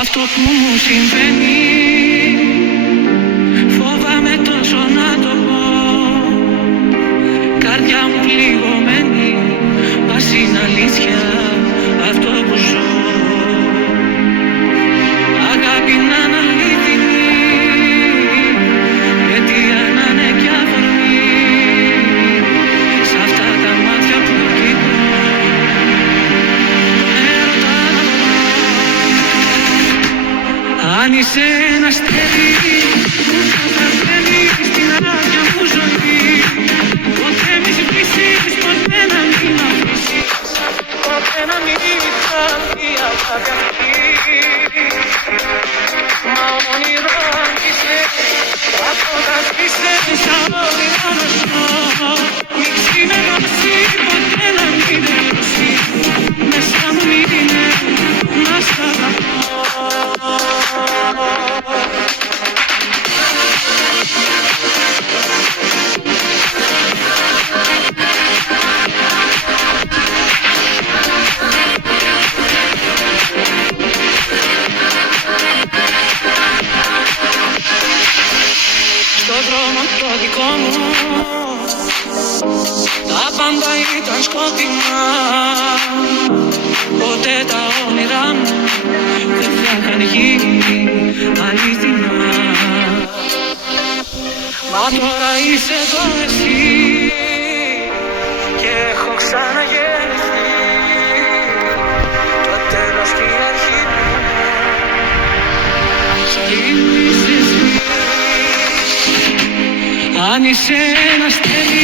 Αυτό που μου συμβαίνει φοβάμαι τόσο να το πω. Καρδιά μου πληγωμένη, ας είναι αλήθεια αυτό που ζω. Αγάπη να είναι αλήθινη, αιτία να είναι κι αφορμή. Σ' αυτά τα μάτια που κοιτώ, έρωτα να βρω. Αν είσαι ένα αστέρι που καταφέρνει στην άδεια μου ζωή, ποτέ μη σβήσεις, ποτέ να μην αφήσεις, ποτέ να μην χαθεί η αγάπη αυτή. Μα όνειρο αν είσαι, αποκαθίσε σαν όνειρο να ζω. Μη ξημερώσει, ποτέ να μην τελειώσει, μέσα μου είναι να σ' αγαπώ. Στον δρόμο το δικό μου τα πάντα ήταν σκοτεινά. Ποτέ τα όνειρά μου δεν θα είχαν γίνει αληθινά. Μα τώρα είσαι εδώ εσύ και έχω ξαναγεννηθεί. Το τέλος και η αρχή μου είσαι εσύ. Αν είσαι ένα αστέρι